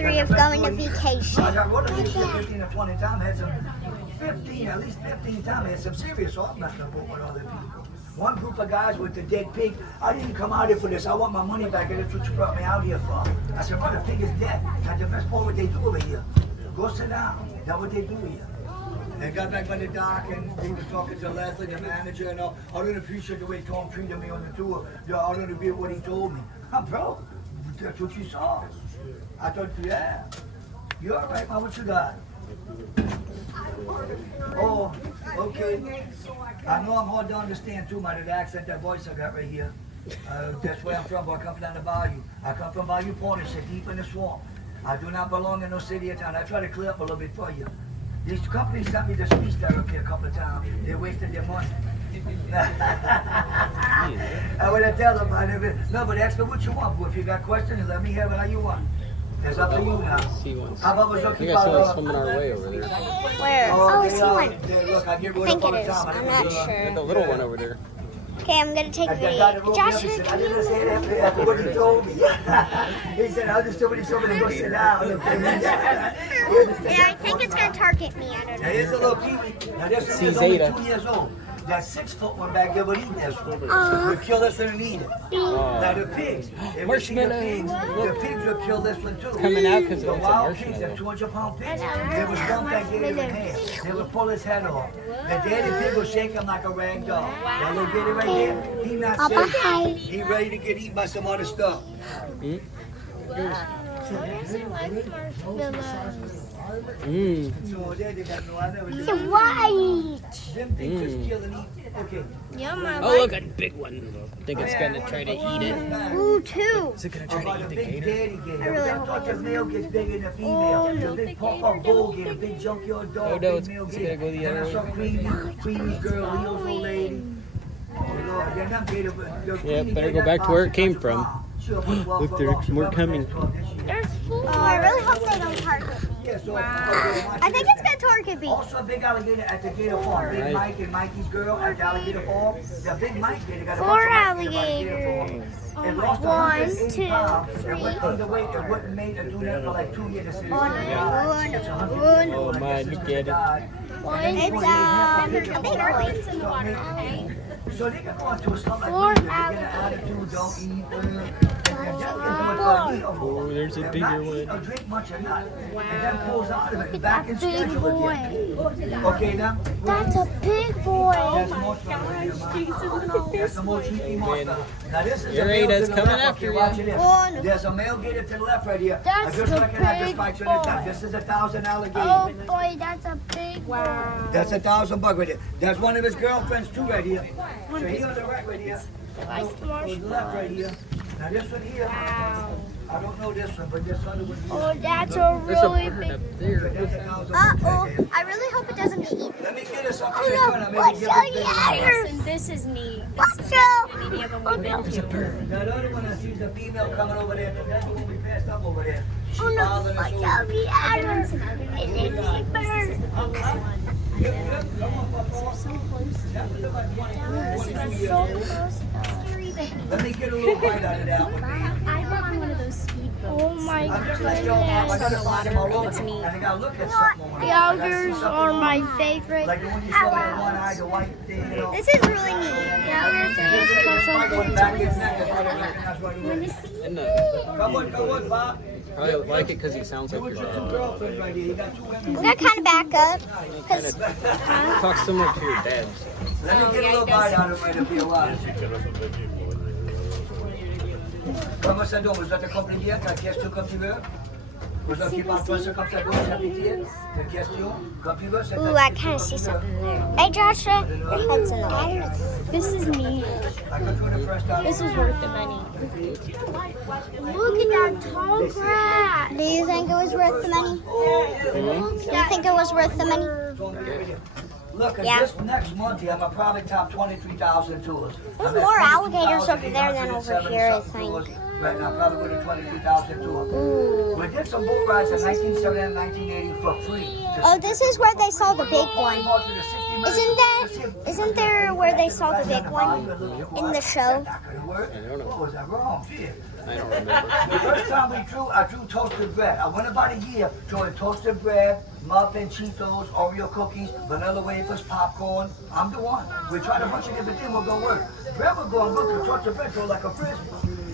3 of going to vacation. I got run this 15 or 20 times, had some 15, at least 15 times, had some serious off messing up with other people. One group of guys with the dead pig, I didn't come out here for this, I want my money back, and that's what you brought me out here for. I said, well, the pig is dead. That's the best part what they do over here. Go sit down, that's what they do here. They got back by the dock and he was talking to Leslie, the manager, and all. I didn't appreciate the way Tom treated me on the tour. I didn't agree with what he told me. Bro, that's what you saw. I thought, yeah. You all right, man? What you got? Oh, okay. I know I'm hard to understand too, man, the accent, that voice I got right here. That's where I'm from, but I come from down the bayou. I come from Bayou Portishead, deep in the swamp. I do not belong in no city or town. I try to clear up a little bit for you. These companies sent me to speech therapy a couple of times. They wasted their money. I would have tell them, no, but ask me what you want, boy. If you got questions, let me have it how you want. It's up to you now. How about we look You got someone swimming our way over there. Where? Oh, I see one. Look, I think it is. I'm not sure. The little one over there. Okay, I'm gonna take video. Josh, I didn't say that after what he told me. He said, I understood what he told me to go sit down. Yeah, I think it's gonna target me. I don't know. Here's a little kiwi. Now this one is only 2 years old. That 6-foot one back there would eat this one. We'll kill this one and eat it. Now the pigs, if we see the pigs will kill this one too. Coming out because the it's a wild pigs, marshmallow. that 200-pound pigs, they would stump that gator in half. They would pull his head off. The daddy pig will shake him like a rag doll. That little gator right here, he not safe. He ready to get eaten by some other stuff. It's white. Them things just kill and eat. Okay. Oh, look, a big one. I think it's going to try to eat it. Ooh, 2. Is it going to try to eat the gator? Daddy gator. I thought the male gets bigger than the female. The big pop-up bull gator, big junkyard dog, Oh, no, big it's male gonna gator. go the other And I saw Queenie's girl, Leo's old lady. Yeah, better go back to where it came from. Look, there's more coming. There's 4. Oh, I really hope they don't target me. I think it's gonna target me. Also a big alligator at the gator farm. Big Mike and Mikey's girl at the alligator farm. The big Mike gator got a 4 bunch of alligators. It lost 1, 180 2, pounds. 3. It went underweight. It wouldn't made it do that for like 2 years. It's Oh, my, look at it. It's a big early. So they can go into something like 4 this. They get an attitude, don't eat. Oh, there's a bigger one. Or drink much or not. And then pulls out of it. Back in schedule again. Okay, now. That's a big boy. That's more That's the most tricky monster. Now this is Your a male Ada's to the coming left. after Okay, you. watch this. One. There's a male gator to the left right here. That's I just the recognize this big spikes on the top. boy. This is 1,000 alligator. Oh boy, that's a big one. That's 1,000 buck right there. That's one of his girlfriends too right here. So he on the right here. On the left right here. Now this one here. I don't know this one, but this other one here. Oh, that's a There's a really bird big. up there. That's 1,000 buck Uh-oh, right there. I really hope it doesn't get eaten. Let me get us up Oh here. no, what's your This is neat. What's your? Any of them would build to. Now the other one I see is a female coming over there. That's the one we passed up over there. She's Oh no, bothering us what's over. your other? It's a bird. Yep, yep. Come on, Papa. That one look like 22 years old. Let me get a little bite out of that one. I went on one of those speedboats. Oh my I'm just like y'all. I goodness. gotta find them all over. And I gotta look at something over there. I gotta see Youngers something are over my there. favorite. Like the one you saw with the one eye, the white thing, you know. This is really neat. Youngers are There's just a spike on the back of his special. neck. That's why they recognize right away. And Come on, Bob. probably like it because he sounds You like with your your two dad. girlfriends right here. You got 2 women. We gotta kind of back up. Cause, Talk similar to your dad's. Let me get a little bite out of it if you want. Comment ça donc? Vous êtes accompagné hier? Quelle question comme tu veux? Vous êtes qui parle français comme ça? Vous avez quelle question? Comme tu veux, c'est ooh, I kind of see something there. Hey, Joshua, your head's in the water. This is neat. This was worth the money. Look at that tall grass. Do you think it was worth the money? Do you think it was worth the money? Look, at Yeah. this next month here, I'm gonna probably top 23,000 tours. There's more alligators over there than over here, I think. Right now, probably with a 23,000 tour. We did some boat rides in 1970 and 1980 for free. Oh, this is where they saw the big one. Isn't there where they saw the big one in the show? What was that wrong? I don't remember. The first time we drew, I drew toasted bread. I went about a year drawing toasted bread, muffin, Cheetos, Oreo cookies, vanilla wafers, popcorn. I'm the one. We tried a bunch of different things, we'll go work. Bread will go and look, the toasted bread go like a frisbee.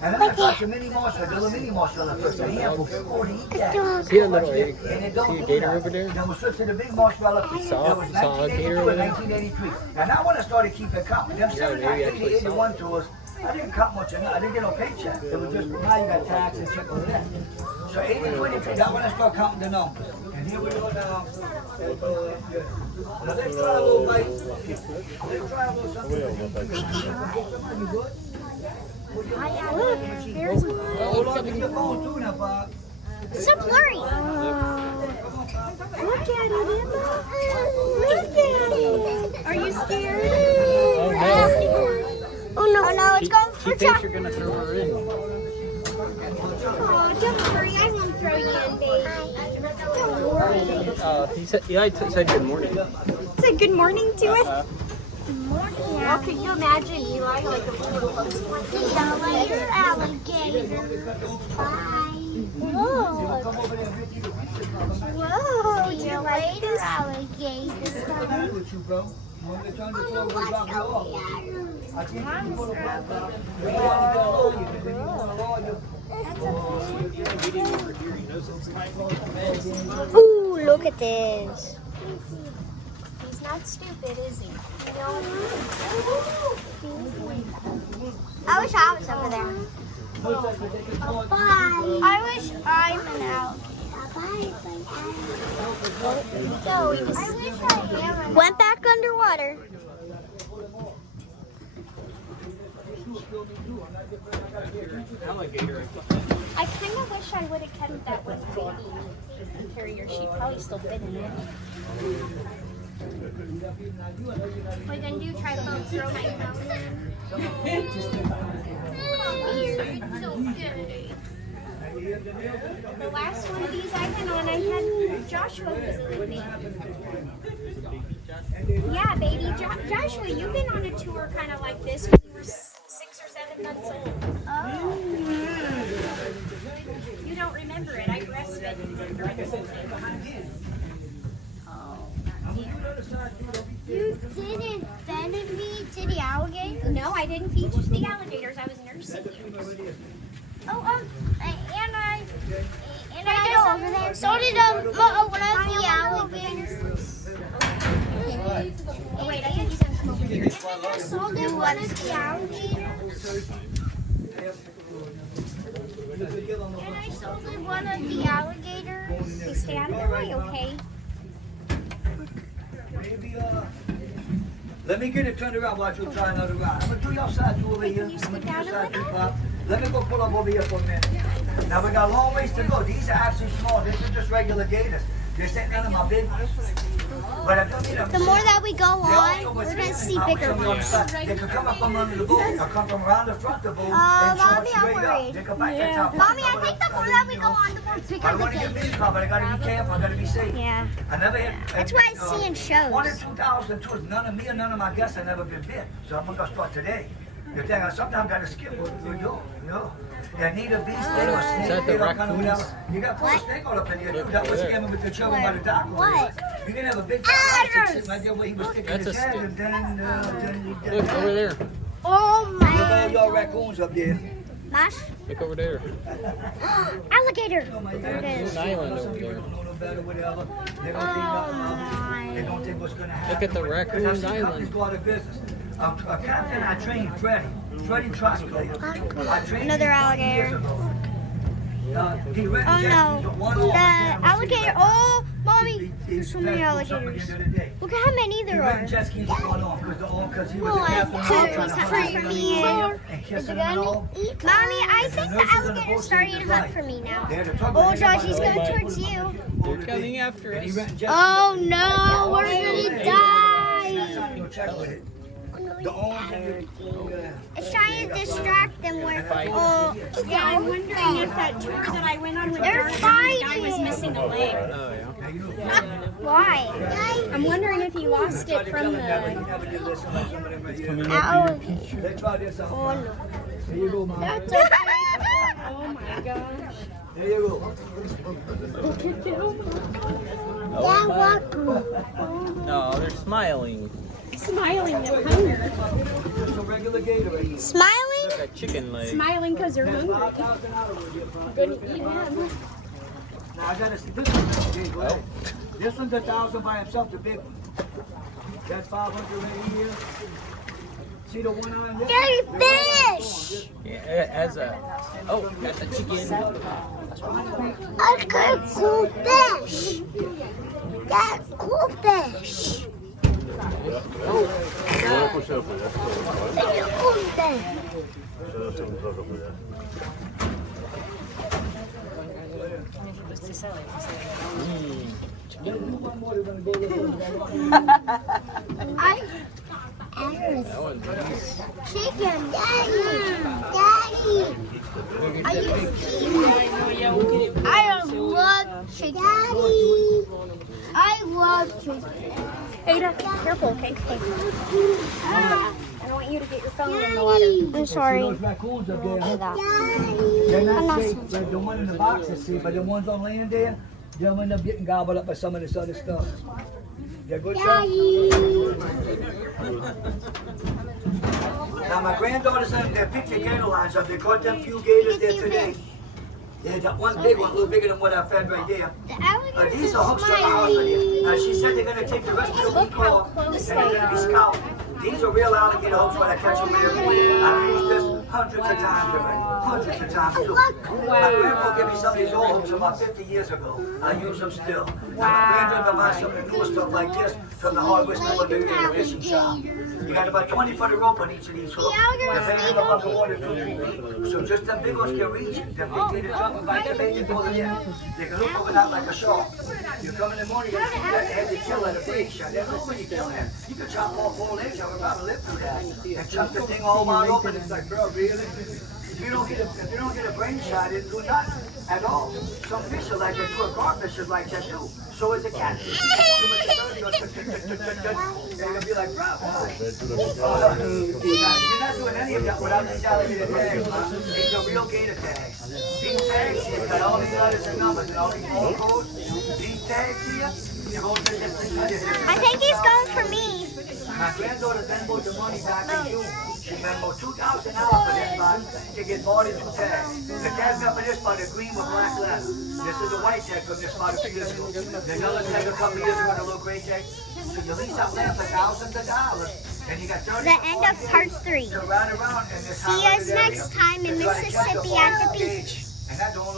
And then I got the mini marshmallow, the little mini marshmallow first. And he had to eat that. See a little egg? And it See don't a do gator that. over there? Then we switched to the big marshmallow. Saw- It was saw a gator 1982 over and there? 1983. And now when I started keeping count, them Yeah, maybe 79, actually 80, 81 tours, I didn't count much of that. I didn't get no paycheck. It was just, now you got tax and shit like that. So 80, 23, that's when I started counting the numbers. And here we go now. Now let's try a little bite. Let's try a little something. You good? Look, there's one. Hold on to your phone too now, Bob. It's so blurry. Look at it, Emma. Look at it. Are you scared? Oh no. Oh no, it's going She for thinks top. you're gonna throw her in. Oh, don't worry, I won't throw you in, baby. Don't worry. He said, yeah, I said good morning. Say good morning to us. Well, can you imagine Eli like a little close? See you later, alligator. Bye. Whoa. Whoa, see you later, alligator. With you, bro. You want to turn the floor, we'll drop you off. I think you put a block down. We don't want to go on you, because you want to lawyer. Ooh, look at this. He's not stupid, is he? No. I wish I was over there. Bye. I wish I'm an alligator. No, I wish I am. Went back underwater. Alligator. I kind of wish I would have kept that with baby carrier. She'd probably still fit in it. What are you gonna do? Try to throw my phone in? Come here, it's okay. The last one of these I went on, I had Joshua visit with me. Yeah, baby. Joshua, you've been on a tour kind of like this when you were 6 or 7 months old. Oh. You don't remember it. I breastfed him during the whole thing. You didn't feed me to the alligator? No, I didn't feed you to the alligators. I was nursing you. Oh, and I go over there. So did one of the alligators. Oh, wait, I think he's going to come over here. So did one of the alligators. And I sold it one of the alligators. They stay out of the way, okay? Maybe, let me get it turned around while you try another round. I'm going to do your side too over here. I'm going to do your side too, Bob. Let me go pull up over here for a minute. Now we got a long ways to go. These are actually small. This is just regular gators. This ain't none of my big ones. But I don't need them. The more that we go on, we're going to see bigger ones. They can come up from under the boat. They'll come from around the front of the boat and Mommy, charge I'm straight up. worried. They come back to top. Mommy, I think the more that we go on, the more I bigger don't want the to get gators. big, but I got to be careful. I got to be safe. Yeah. I never hit. That's what I see in shows. 1 in 2002, none of me or none of my guests have never been bit. So I'm going to start today. The thing, I sometimes got to skip what we do. You know? Yeah, need a bee sting or snake. that the you know, kind of raccoons? whatever. You got to put a snake all up in here, too. That was scamming with the children by the doctor. What? You can have a big fat sitting right there where he was sticking That's his a head. stick. And then Look over there. Oh look at all my. y'all raccoons up there. Mash? Look over there. Alligator. Oh my There it God. is. There's an island over People there. don't know no better, whatever. They don't think Oh nothing of it. They don't think what's going to happen. at the Because raccoon I've seen island. companies go out of business. A captain I trained, Freddie Trust player. I trained Another him 20 alligator. years ago. He rented Oh jet no. skis, one The off, and alligator. Oh, mommy. he There's so many passed something alligators. the other day. Look at how many He there rented are. jet skis with one off because he was a One, captain. two, trying to three, hunt four. and Is kissing it them and gonna all. eat? Mommy, I think the alligator's starting to hunt for me now. Oh, Josh, he's going towards you. They're coming after And he us. rented jet skis. Oh no, we're gonna die. Go check with it. The owner, It's trying to distract them. Where? Oh, Yeah, I'm wondering if that tour that I went on with They're Darcy, the guy was fighting. missing a leg. Oh, yeah. Why? I'm wondering if he lost it from the... Alligator. Let's try this out. Oh no. Here you go, Mom. That's okay. Oh my gosh. There you go. Dad, what? No, they're smiling. Smiling, they're hungry. Just a regular gator right here. Smiling? Look at chicken leg. Smiling because they're hungry. 5,000 out of it. Gonna eat him. Now I gotta see this one's big, right? This one's 1,000 by himself, the big one. That's 500 right here. See the one on this? Dirty fish! Yeah, it has a. Oh, got the chicken. That's good cool fish. That's cool fish. That's cool fish. Chicken, Daddy. Daddy. Are you eating? I love chicken. Daddy. I love chicken. Ada, careful, okay? I don't want you to get your phone in the water. I'm sorry. Those raccoons up there, huh? Daddy. They're not safe. Like the one in the box is safe, but the ones on land there, they'll end up getting gobbled up by some of this other stuff. They're good stuff. Now my granddaughter's on their picture gator lines up. They caught them few gators there today. There's that one big one, a little bigger than what I fed right there. These are hooks from the house right here. She said they're going to take the rest of the week off and they're going to be scouted. These are real alligator hooks when I catch them every week. I've used this hundreds of times already. Hundreds of times too. My grandpa gave me some of these old hooks about 50 years ago. I use them still. Now my granddaughter buys some of the newer stuff like this from the hardware store in the fishing shop. You got about 20 foot of rope on each of these hooks. They're big enough for water 2 or 3 feet. So just them big ones can reach. Them big gator jumping by their bait and pull it in. They can look over that like a shark. You come in the morning, you see that head they kill at a beach. And there's nobody killing it. You can chop off whole legs. I would probably live through that. And chop the thing all wide open. It's like, bro, really? If you don't get a brain shot, it do nothing at all. Some fish are like that too. A garfish is like that too. So is a catfish. Too much dirty, and you're gonna be like, bro. You're not doing any of that without these alligator tags. These are real gator tags. These tags here got all these letters and numbers and all these phone codes. These tags here, you go to the I think he's going for me. My granddaughter Venmoed the money back in June. She Venmoed $2,000 for this spot to get bought into tags. The tags up for this spot are green with black leather. This is a white tag from this spot a few years ago. The another tag a couple years ago, the little gray tag. So you lease out land for thousands of dollars. And you got 30 The end of part 3. to ride around in this See us next time in Mississippi at the beach. And that's the only